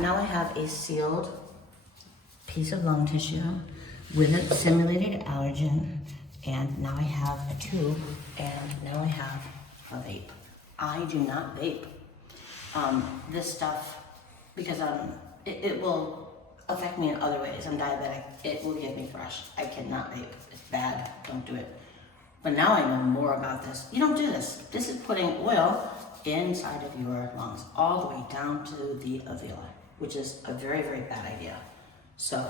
now I have a sealed piece of lung tissue with a simulated allergen, and now I have a tube, and now I have a vape. I do not vape. This stuff, because it will affect me in other ways. I'm diabetic. It will give me thrush. I cannot vape. It's bad. Don't do it. But now I know more about this. You don't do this. This is putting oil inside of your lungs, all the way down to the alveoli, which is a very, very bad idea. So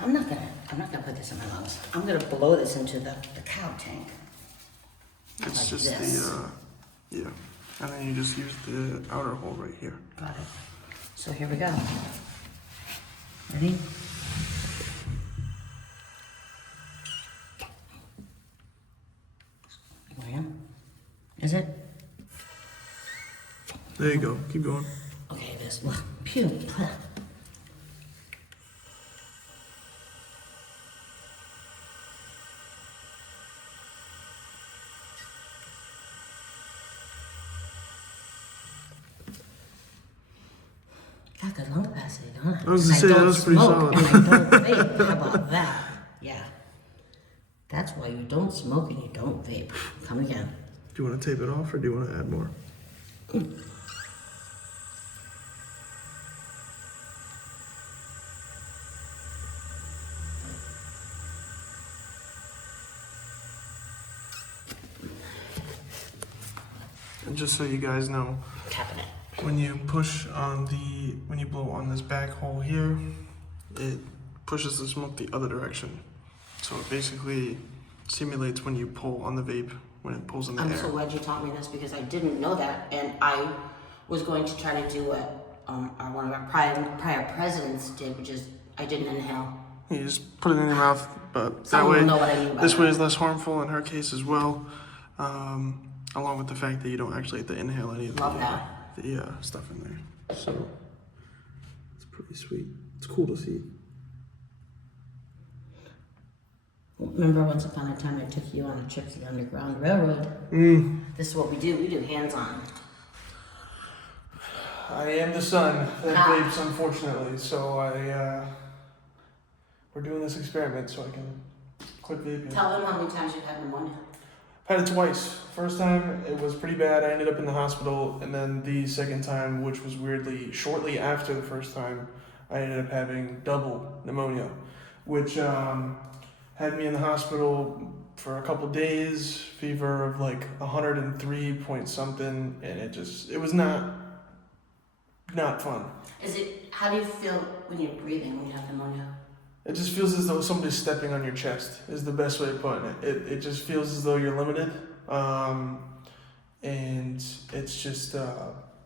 I'm not gonna put this in my lungs. I'm gonna blow this into the cow tank. It's like just this. yeah. And then you just use the outer hole right here. Got it. So here we go. Ready? Where? Is it? There you go. Keep going. Okay, this one. Pew. Got good lung capacity, don't I? I was gonna say, that was pretty solid. And I don't vape. How about that? Yeah. That's why you don't smoke and you don't vape. Come again. Do you want to tape it off or do you want to add more? And just so you guys know, Tapping it. when you when you blow on this back hole here, it pushes the smoke the other direction. So it basically simulates when you pull on the vape, when it pulls in the air. I'm so glad you taught me this because I didn't know that, and I was going to try to do what one of our prior presidents did, which is I didn't inhale. You just put it in your mouth, but that Someone way, will know what I mean by this that. way is less harmful in her case as well. Along with the fact that you don't actually have to inhale any of Love that. the stuff in there. So it's pretty sweet. It's cool to see. Remember once upon a time I took you on a trip to the Underground Railroad? This is what we do. We do hands-on. I am the son that Ah. vapes, unfortunately. So we're doing this experiment so I can quit vaping. Tell them how many times you've had pneumonia. Had it twice. First time, it was pretty bad. I ended up in the hospital. And then the second time, which was weirdly shortly after the first time, I ended up having double pneumonia, which had me in the hospital for a couple days, fever of like 103 point something, and it was not fun. How do you feel when you're breathing when you have pneumonia? It just feels as though somebody's stepping on your chest, is the best way of putting it. It just feels as though you're limited. And it's just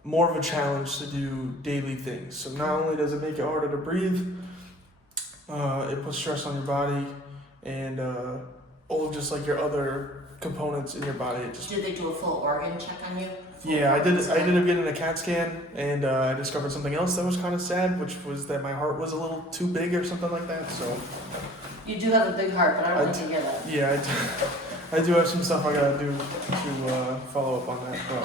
more of a challenge to do daily things. So not only does it make it harder to breathe, it puts stress on your body and all of just like your other components in your body. Did they do a full organ check on you? Yeah, I ended up getting a CAT scan, and I discovered something else that was kind of sad, which was that my heart was a little too big or something like that. So You do have a big heart, but I don't like to hear that. yeah, I do have some stuff I gotta do to follow up on that. But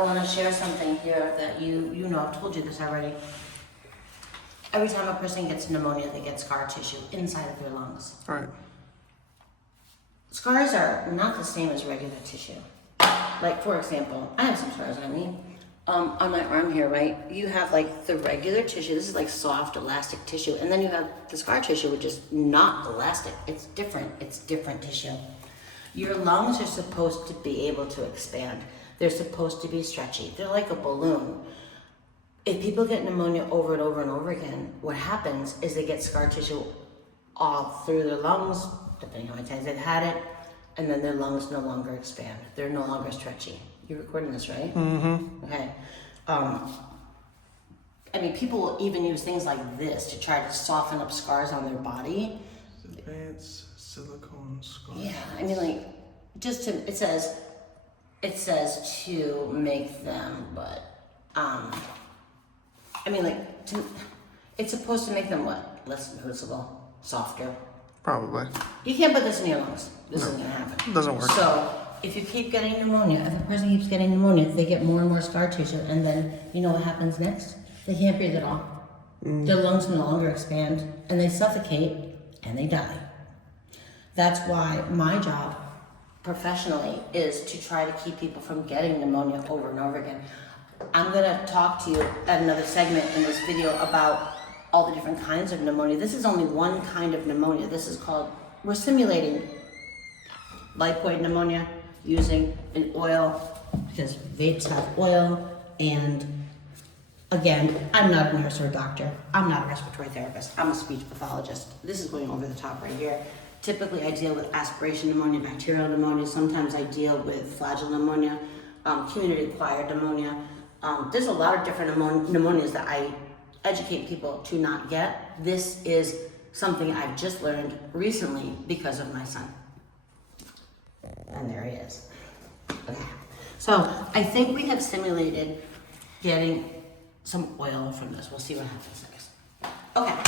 I wanna share something here that you know. I've told you this already. Every time a person gets pneumonia, they get scar tissue inside of their lungs. all right. Scars are not the same as regular tissue. Like, for example, I have some scars on me. On my arm here, right? You have like the regular tissue. This is like soft, elastic tissue. And then you have the scar tissue, which is not elastic. It's different. It's different tissue. Your lungs are supposed to be able to expand. They're supposed to be stretchy. They're like a balloon. If people get pneumonia over and over and over again, what happens is they get scar tissue all through their lungs, depending on how many times they've had it, and then their lungs no longer expand. They're no longer stretchy. You're recording this, right? Mm-hmm. Okay. I mean, people will even use things like this to try to soften up scars on their body. Advanced silicone scar. Yeah, I mean, like, just to, it says to make them, but, I mean, like, it's supposed to make them what? Less noticeable, softer. Probably. You can't put this in your lungs. This isn't gonna happen. It doesn't work. So, if you keep getting pneumonia, if a person keeps getting pneumonia, they get more and more scar tissue, and then you know what happens next? They can't breathe at all. Their lungs no longer expand, and they suffocate, and they die. That's why my job professionally is to try to keep people from getting pneumonia over and over again. I'm gonna talk to you at another segment in this video about all the different kinds of pneumonia. This is only one kind of pneumonia. This is called, we're simulating lipoid pneumonia using an oil, because vapes have oil. And again, I'm not a nurse or a doctor. I'm not a respiratory therapist. I'm a speech pathologist. This is going over the top right here. Typically, I deal with aspiration pneumonia, bacterial pneumonia. Sometimes I deal with flagell pneumonia, community-acquired pneumonia. There's a lot of different pneumonias that I educate people to not get. This is something I've just learned recently because of my son. And there he is. Okay. So I think we have simulated getting some oil from this. We'll see what happens next. Okay.